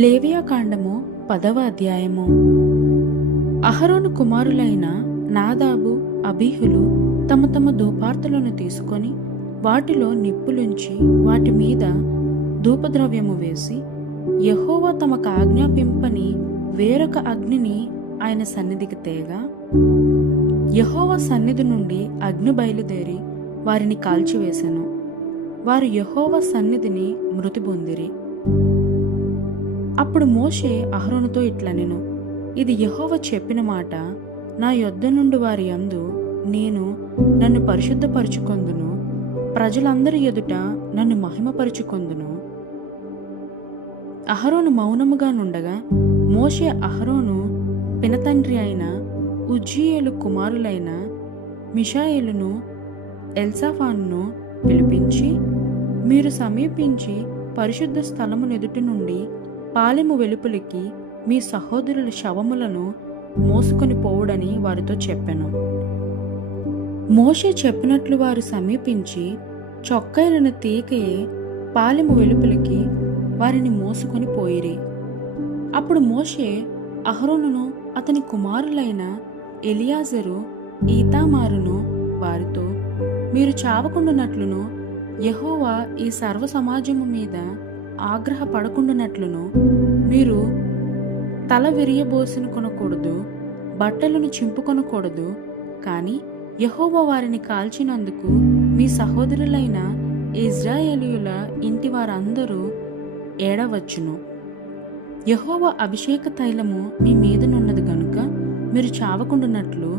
లేవియాకాండము 10వ అధ్యాయము. అహరోను కుమారులైన నాదాబు, అబీహులు తమ తమ ధూపార్తులను తీసుకొని వాటిలో నిప్పులుంచి వాటి మీద ధూపద్రవ్యము వేసి, యెహోవా తమకు ఆజ్ఞాపింపని వేరొక అగ్నిని ఆయన సన్నిధికి తేగా, యెహోవా సన్నిధి నుండి అగ్ని బయలుదేరి వారిని కాల్చివేసెను. వారు యెహోవా సన్నిధిని మృతి పొందిరి. అప్పుడు మోషే అహరోనుతో ఇట్లనెను, ఇది యెహోవా చెప్పిన మాట, నా యొద్ద నుండి వారి యందు నేను నన్ను పరిశుద్ధపరచుకొందును, ప్రజలందరి ఎదుట నన్ను మహిమపరచుకొందును. అహరోను మౌనముగా నుండగా మోషే అహరోను పినతండ్రి అయిన ఉజ్జీయేలు కుమారులైన మిషాయేలును ఎల్సాఫానును పిలిపించి, మీరు సమీపించి పరిశుద్ధ స్థలమునెదుటి నుండి పాలెము వెలుపలికి మీ సహోదరుల శవములను మోసుకొని పోవుడని వారితో చెప్పెను. మోషే చెప్పినట్లు వారు సమీపించి చొక్కాయలను తీయకయే పాలెము వెలుపలికి వారిని మోసుకొని పోయిరి. అప్పుడు మోషే అహరోనును అతని కుమారులైన ఎలియాజరు, ఈతామారును వారితో, మీరు చావకుండునట్లును యెహోవా ఈ సర్వ సమాజము మీద ఆగ్రహపడకుండునట్లును మీరు తల విరియబోసుకొనకూడదు, బట్టలను చింపుకొనకూడదు. కానీ యెహోవా వారిని కాల్చినందుకు మీ సహోదరులైన ఇజ్రాయేలీయుల ఇంటి వారందరూ ఏడవచ్చును. యెహోవా అభిషేక తైలము మీ మీదనున్నది గనుక మీరు చావకుండునట్లు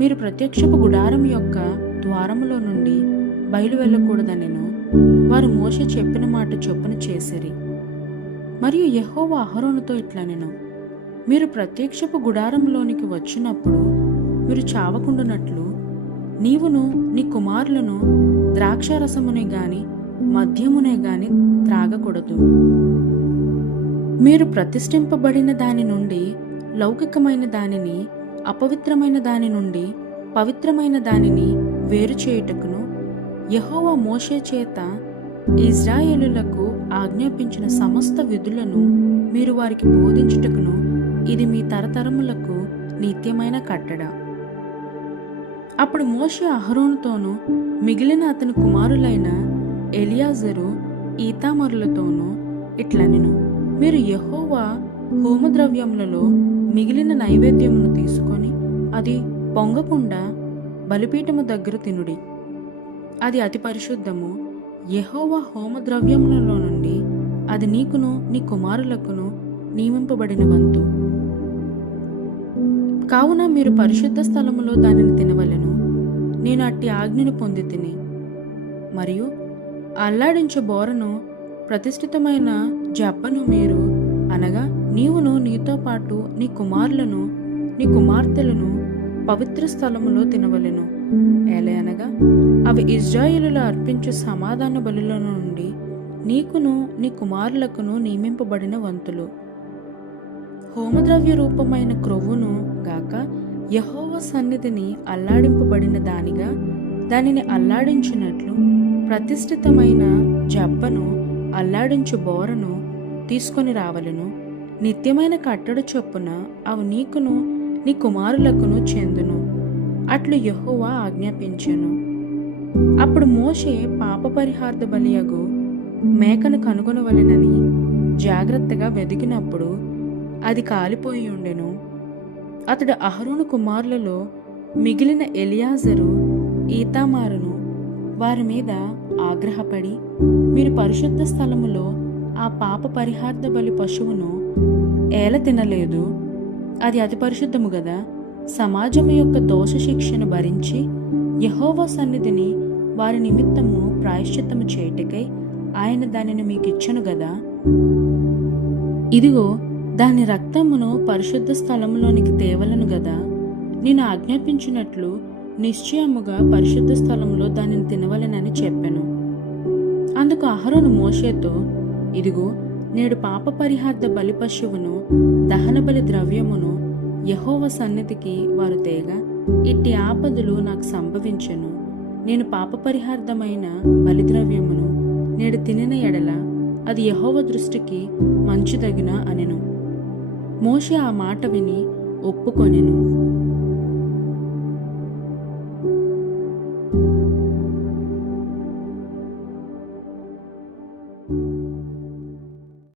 మీరు ప్రత్యక్షపు గుడారం యొక్క ద్వారములో నుండి బయలు వెళ్ళకూడదనెను. వారు మోషే చెప్పిన మాట చొప్పున చేసిరి. మరియు యెహోవా అహరోనుతో ఇట్లనెను, మీరు ప్రత్యక్షపు గుడారంలోనికి వచ్చినప్పుడు మీరు చావకుండునట్లు నీవును నీ కుమారులను ద్రాక్షారసమునే గాని మద్యమునే గాని త్రాగకూడదు. మీరు ప్రతిష్ఠింపబడిన దాని నుండి లౌకికమైన దానిని, అపవిత్రమైన దాని నుండి పవిత్రమైన దానిని వేరు చేయుటకును యెహోవా మోషే చేత ఇజ్రాయేలులకు ఆజ్ఞాపించిన సమస్త విధులను మీరు వారికి బోధించుటకును ఇది మీ తరతరములకు నిత్యమైన కట్టడ. అప్పుడు మోషే అహరోనుతోనూ మిగిలిన అతని కుమారులైన ఎలియాజరు, ఈతామరులతోనూ ఇట్లనెను, మీరు యెహోవా హోమద్రవ్యములలో మిగిలిన నైవేద్యమును తీసుకొని అది పొంగకుండా బలిపీఠము దగ్గర తినుడి. అది అతి పరిశుద్ధము. యెహోవా హోమద్రవ్యములలో నుండి అది నీకును నీ కుమారులకును నియమింపబడిన వంతు. కావున మీరు పరిశుద్ధ స్థలములో దానిని తినవలెను. నేను అట్టి ఆజ్ఞను పొంది తిని. మరియు అల్లాడించే బోరను, ప్రతిష్ఠితమైన జబ్బను మీరు, అనగా నీవును నీతో పాటు నీ కుమారులను నీ కుమార్తెలను పవిత్ర స్థలములో తినవలెను. ఏలయనగా అవి ఇజ్రాయేలులో అర్పించు సమాధాన బలుల నుండి నీకును నీ కుమారులకును నియమింపబడిన వంతులు. హోమద్రవ్య రూపమైన క్రొవ్వును గాక యెహోవా సన్నిధిని అల్లాడింపబడిన దానిగా దానిని అల్లాడించినట్లు ప్రతిష్ఠితమైన జబ్బను, అల్లాడించు బోరను తీసుకొని రావలెను. నిత్యమైన కట్టడ చొప్పున అవి నీకును నీ కుమారులకును చెందును. అట్లు యెహోవా ఆజ్ఞాపించెను. అప్పుడు మోషే పాప పరిహార్థ బలియగు మేకను కనుగొనవలెనని జాగ్రత్తగా వెదికినప్పుడు అది కాలిపోయి ఉండెను. అతడు అహరోను కుమారులలో మిగిలిన ఎలియాజరు, ఈతామారును వారి మీద ఆగ్రహపడి, మీరు పరిశుద్ధ స్థలములో ఆ పాప పరిహార్థ బలి పశువును ఏల తినలేదు, అది అతి పరిశుద్ధము గదా, సమాజము యొక్క దోష శిక్షను భరించి యెహోవా సన్నిధిని వారి నిమిత్తము ప్రాయశ్చిత్తము చేయుటకై ఆయన దానిని మీకిచ్చెను గదా, ఇదిగో దాని రక్తమును పరిశుద్ధ స్థలములోనికి తేవలను గదా, నేను ఆజ్ఞాపించినట్లు నిశ్చయముగా పరిశుద్ధ స్థలంలో దానిని తినవలెనని చెప్పెను. అందుకు అహరోను మోషేతో, ఇదిగో నేడు పాప పరిహార్థ బలి పశువును దహన బలి ద్రవ్యమును యెహోవా సన్నిధికి వారు తేగా ఇట్టి ఆపదలు నాకు సంభవించెను. నేను పాప పరిహార్థమైన బలిద్రవ్యమును నేడు తినిన ఎడల అది యెహోవా దృష్టికి మంచిదగిన అనెను. మోషే ఆ మాట విని ఒప్పుకొనెను.